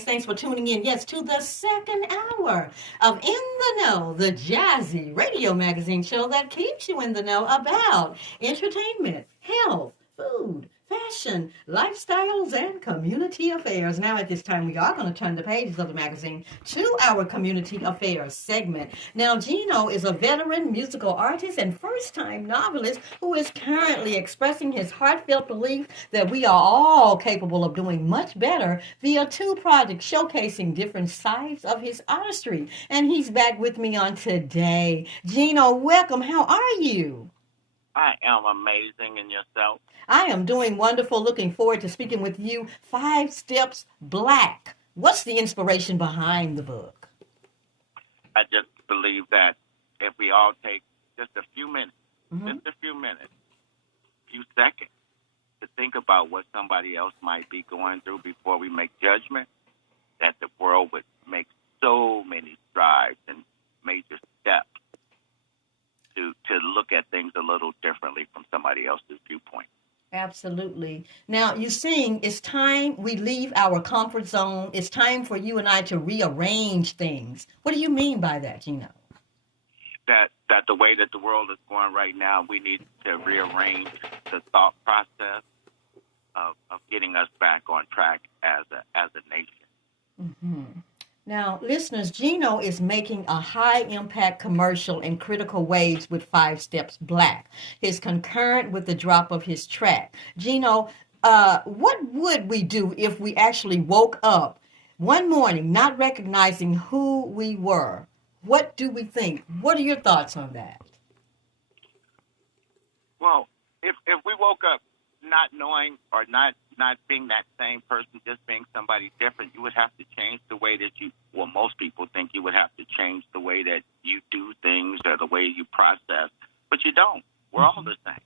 Thanks for tuning in. Yes, to the second hour of In the Know, the jazzy radio magazine show that keeps you in the know about entertainment, health, food, fashion, lifestyles, and community affairs. Now, at this time, we are going to turn the pages of the magazine to our community affairs segment. Now, Gino is a veteran musical artist and first time novelist who is currently expressing his heartfelt belief that we are all capable of doing much better via two projects showcasing different sides of his artistry. And he's back with me on today. Gino, welcome. How are you? I am amazing in yourself. I am doing wonderful. Looking forward to speaking with you. Five Steps Black. What's the inspiration behind the book? I just believe that if we all take just a few minutes, few seconds to think about what somebody else might be going through before we make judgment, that the world would make so many strides and major steps to look at things a little differently from somebody else's viewpoint. Absolutely. Now, you sing, it's time we leave our comfort zone. It's time for you and I to rearrange things. What do you mean by that, Gino? That the way that the world is going right now, we need to rearrange the thought process of getting us back on track as a nation. Mm-hmm. Now, listeners, Gino is making a high-impact commercial in critical ways with Five Steps Black. He's concurrent with the drop of his track. Gino, what would we do if we actually woke up one morning not recognizing who we were? What do we think? What are your thoughts on that? Well, if we woke up not knowing or not being that same person, just being somebody different, you would have to change the way that most people think you would have to change the way that you do things or the way you process, but you don't. We're all the same.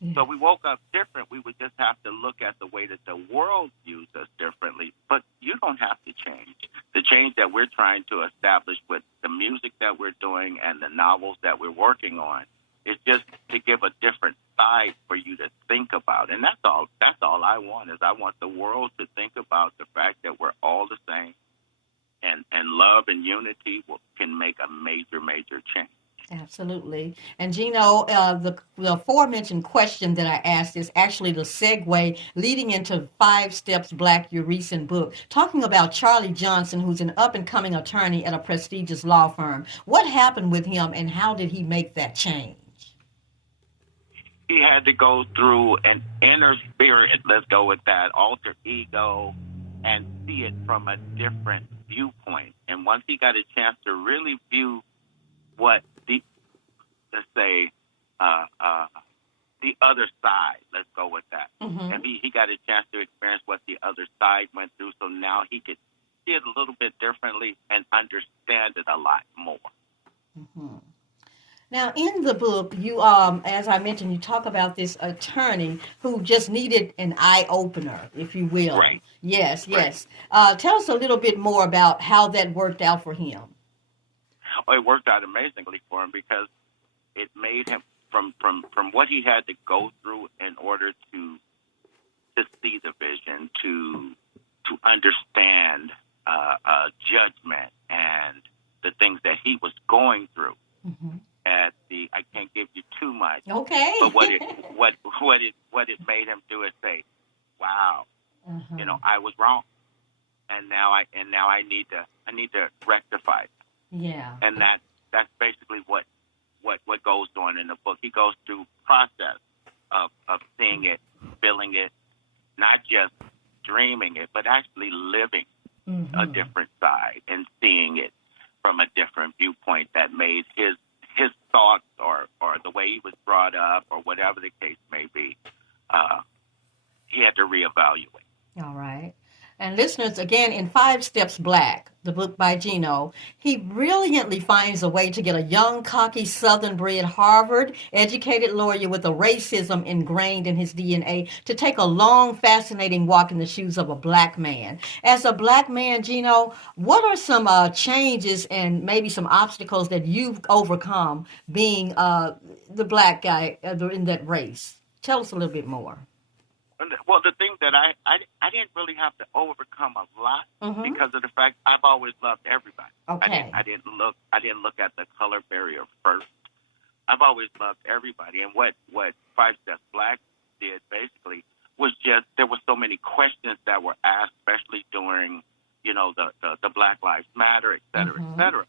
Yeah. So if we woke up different, we would just have to look at the way that the world views us differently, but you don't have to change. The change that we're trying to establish with the music that we're doing and the novels that we're working on is just to give a different side for you to think about. And that's all I want is I want the world to think about the fact that we're all the same and love and unity can make a major, major change. Absolutely. And Gino, the aforementioned question that I asked is actually the segue leading into Five Steps Black, your recent book, talking about Charlie Johnson, who's an up-and-coming attorney at a prestigious law firm. What happened with him and how did he make that change? He had to go through an inner spirit, let's go with that, alter ego, and see it from a different viewpoint. And once he got a chance to really view what the other side, let's go with that. Mm-hmm. And he got a chance to experience what the other side went through, so now he could see it a little bit differently and understand it a lot more. Mm-hmm. Now, in the book, you, as I mentioned, you talk about this attorney who just needed an eye-opener, if you will. Right. Yes, right. Yes. Tell us a little bit more about how that worked out for him. Well, it worked out amazingly for him because it made him, from what he had to go through in order to see the vision, to understand judgment and the things that he was going through. Mm-hmm. I can't give you too much. Okay. But what it made him do is say, "Wow, I was wrong, and now I need to rectify it." Yeah. And that's basically what goes on in the book. He goes through process of seeing it, feeling it, not just dreaming it, but actually living a different side and seeing it from a different viewpoint that made his thoughts or the way he was brought up or whatever the case may be, he had to reevaluate. All right. And listeners, again, in Five Steps Black, the book by Gino, he brilliantly finds a way to get a young, cocky, Southern-bred, Harvard-educated lawyer with a racism ingrained in his DNA to take a long, fascinating walk in the shoes of a black man. As a black man, Gino, what are some changes and maybe some obstacles that you've overcome being the black guy in that race? Tell us a little bit more. Well, the thing that I didn't really have to overcome a lot because of the fact I've always loved everybody. Okay. I didn't look at the color barrier first. I've always loved everybody, and what Five Steps Black did basically was just there were so many questions that were asked, especially during the Black Lives Matter, et cetera, et cetera.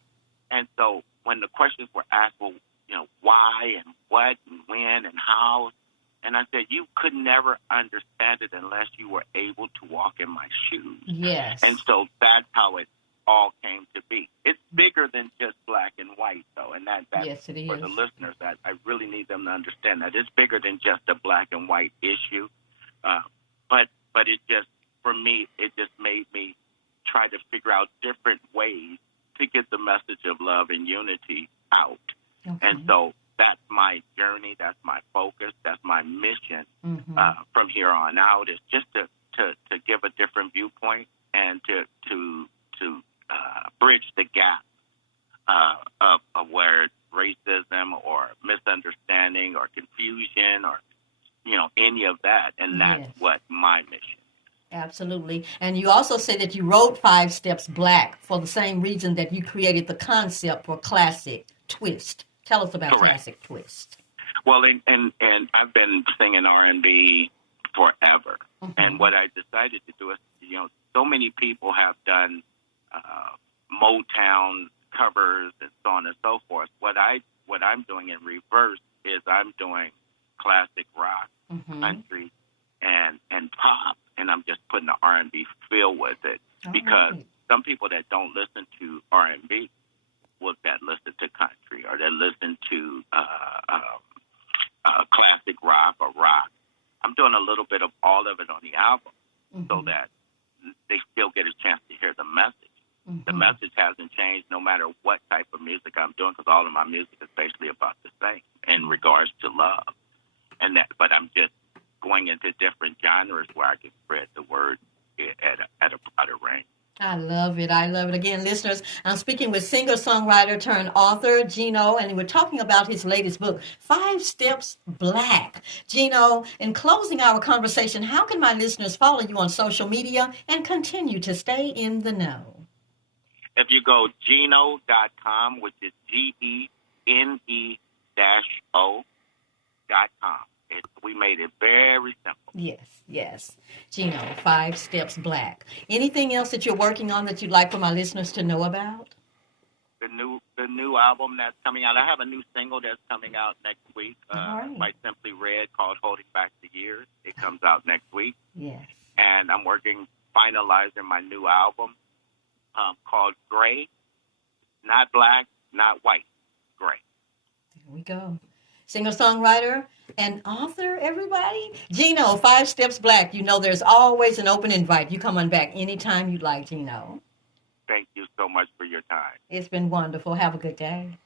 And so when the questions were asked, well, why and what and when and how. And I said, you could never understand it unless you were able to walk in my shoes. Yes. And so that's how it all came to be. It's bigger than just black and white, though. And that's yes, it for is. the listeners, that I really need them to understand that it's bigger than just a black and white issue. But it just, for me, it just made me try to figure out different ways to get the message of love and unity out. Okay. And so that's my journey. That's my focus. That's my mission from here on out, is just to give a different viewpoint and to bridge the gap of where racism or misunderstanding or confusion or any of that, and that's what my mission. Absolutely. And you also say that you wrote Five Steps Black for the same reason that you created the concept for Classic Twist. Tell us about Correct. Classic Twist. Well, and I've been singing R&B forever. And what I decided to do is, so many people have done Motown covers and so on and so forth. What I'm doing in reverse is I'm doing classic rock, country, and pop, and I'm just putting the R&B feel with it. Because some people that don't listen to R&B that listen to country or that listen to classic rock or rock. I'm doing a little bit of all of it on the album so that they still get a chance to hear the message. The message hasn't changed no matter what type of music I'm doing, because all of my music is basically about the same in regards to love. But I'm just going into different genres where I can spread the word at a broader range. I love it. I love it. Again, listeners, I'm speaking with singer-songwriter turned author Gino, and we're talking about his latest book, Five Steps Black. Gino, in closing our conversation, how can my listeners follow you on social media and continue to stay in the know? If you go Geno.com, which is GENE-O.com. We made it very simple. Yes. Gino, Five Steps Black. Anything else that you're working on that you'd like for my listeners to know about? The new album that's coming out. I have a new single that's coming out next week by Simply Red called Holding Back the Years. It comes out next week. Yes. And I'm finalizing my new album called Gray. Not black, not white. Gray. There we go. Singer-songwriter and author, everybody. Gino, Five Steps Black. There's always an open invite. You come on back anytime you'd like, Gino. Thank you so much for your time. It's been wonderful. Have a good day.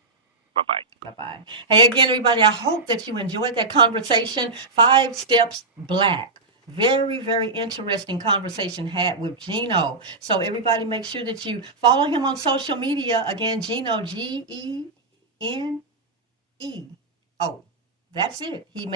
Bye-bye. Bye-bye. Hey, again, everybody, I hope that you enjoyed that conversation. Five Steps Black. Very, very interesting conversation had with Gino. So everybody make sure that you follow him on social media. Again, Gino, Geno. That's it. He